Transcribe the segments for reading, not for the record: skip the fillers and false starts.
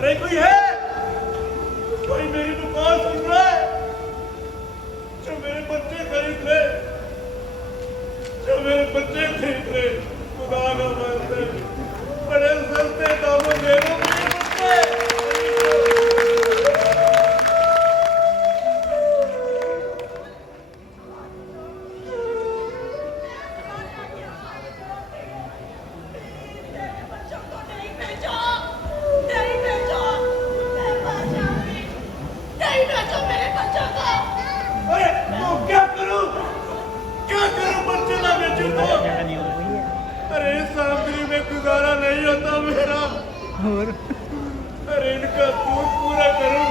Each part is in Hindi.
अरे कोई है? कोई मेरी पुकार सुन रहा है? जो मेरे बच्चे खरीद ले, जो मेरे बच्चे खरीद ले, खुदा का वास्ते बड़े सस्ते दामों दे दो मेरे बच्चे। अरे सामग्री में गुजारा नहीं होता मेरा। अरे इनका दूध पूरा करूं,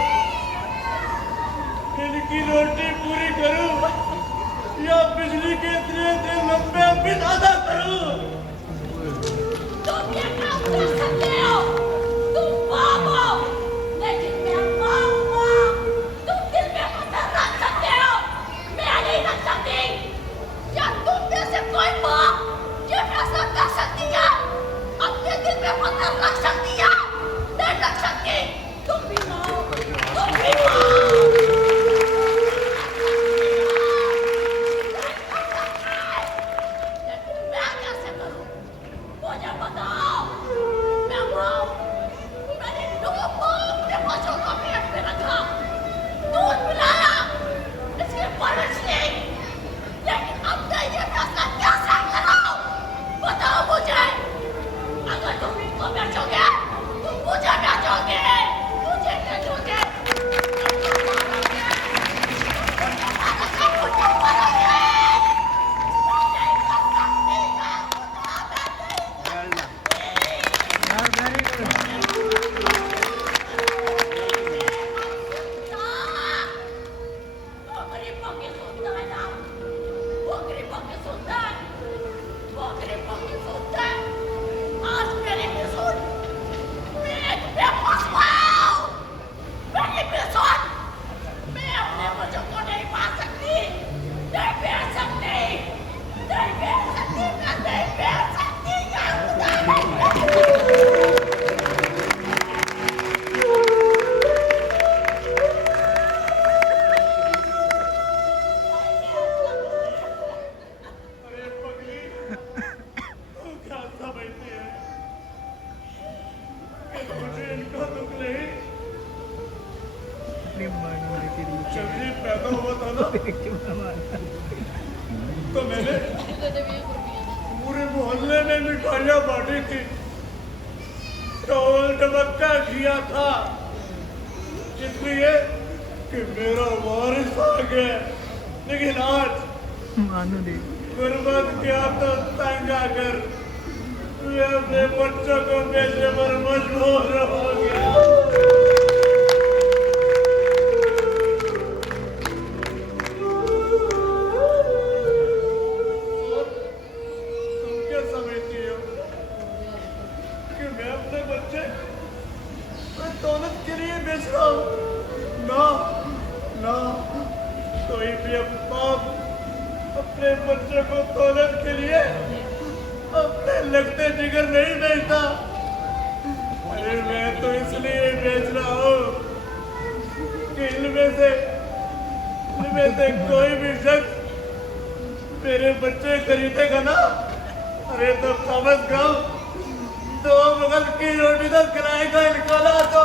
इनकी रोटी पूरी करूं, या बिजली के इतने दिन लंबे बिल अदा करूं। तुम ये काम कर सकते हो, तुम बाप हो, लेकिन मैं बाप हूं। तुम दिल में पत्थर रख सकते हो, मैं नहीं रख सकती। क्या तुम में से कोई बाप ये फैसला कर सकती है? अपने दिल में पत्थर रख सकती है? नहीं रख सकती। तुम भी माँ हो, तुम भी माँ हो। लेकिन मैं कैसे करूं? मुझे बताओ। मैं माँ हूं, मैंने 9 माह अपने बच्चों को पेट में रखा, दूध पिलाया, इसकी परवरिश की। लेकिन अब मैं ये फैसला कैसे करूं? बताओ मुझे। अगर तुम इनको बेचोगे, तुम मुझे बेचोगे, मुझे बेचोगे, मुझे मारोगे, मुझे मारोगे, मुझे मारोगे। मैं नहीं कर सकती, मैं खुदा में वो गरीबों की सुनता है ना, वो गरीबों की सुनता है, वो गरीबों की सुनता है। आज मेरी भी सुन, मैं एक बेबस हूँ, मेरी भी सुन। मैं अपने बच्चों को नहीं मार सकती, नहीं बेच सकती, नहीं बेच सकती, मैं नहीं बेच सकती, या खुदा नहीं बेच सकती। अरे पगली, तू क्या समझती है कि मुझे इनको दुख नहीं? जब ये पैदा हुआ था ना, तो मैंने पूरे मोहल्ले में मिठाइयाँ बांटी थी, ढोल ढमक्का किया था, इसलिए कि मेरा वारिस आ गया। लेकिन आज गुर्बत क्या तो तंग आकर मैं अपने बच्चों को बेचने पर मजबूर हो गया। तुम क्या समझती हो कि मैं अपने बच्चे मैं दौलत के लिए बेच रहा हूँ? ना ना, कोई भी बाप अपने बच्चे को दौलत के लिए अपने लगते जिगर नहीं बेचता। अरे मैं तो इसलिए बेच रहा हूँ कि इनमें से कोई भी शख्स मेरे बच्चे खरीदेगा ना, अरे तो कम अज कम 2 मुगल की रोटी तो खिलाएगा इनको ना। तो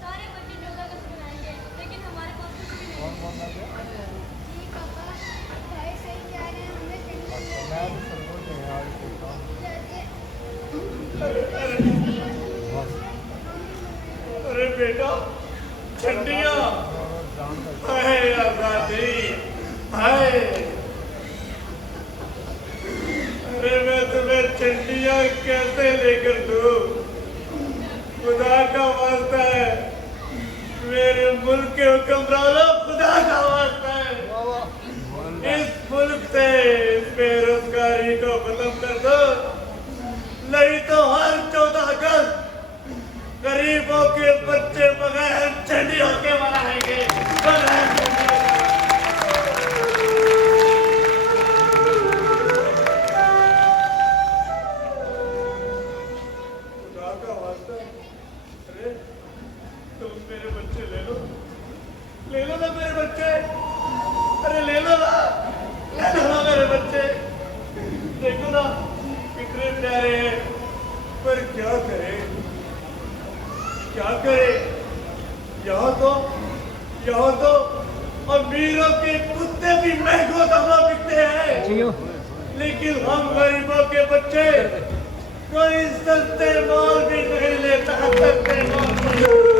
सारे बच्चे योगा का सिखाएंगे, लेकिन हमारे पास कुछ भी नहीं। जी पापा, भाई सही कह रहे हैं, हमें अरे बेटा, ठंडिया है आजादी है। अरे मैं तुम्हें ठंडिया कैसे लेकर दूं? खुदा का वास्ता है, मेरे मुल्क के हुक्मरानों, खुदा का वास्ता है, इस मुल्क से इस बेरोजगारी को खत्म कर दो, नहीं तो हर 14 अगस्त गरीब गरीबों के बच्चे बगैर चंडियों के बनाएंगे, बगैर चंडियों के। खुदा का वास्ता, अरे तुम मेरे बच्चे ले लो ना मेरे बच्चे, अरे ले लो ना मेरे बच्चे। देखो ना कितने प्यारे हैं, पर क्या करे यहाँ तो अमीरों के कुत्ते भी महंगों दामों बिकते हैं, लेकिन हम गरीबों के बच्चे कोई सस्ते माल भी नहीं लेता, सस्ते माल नहीं।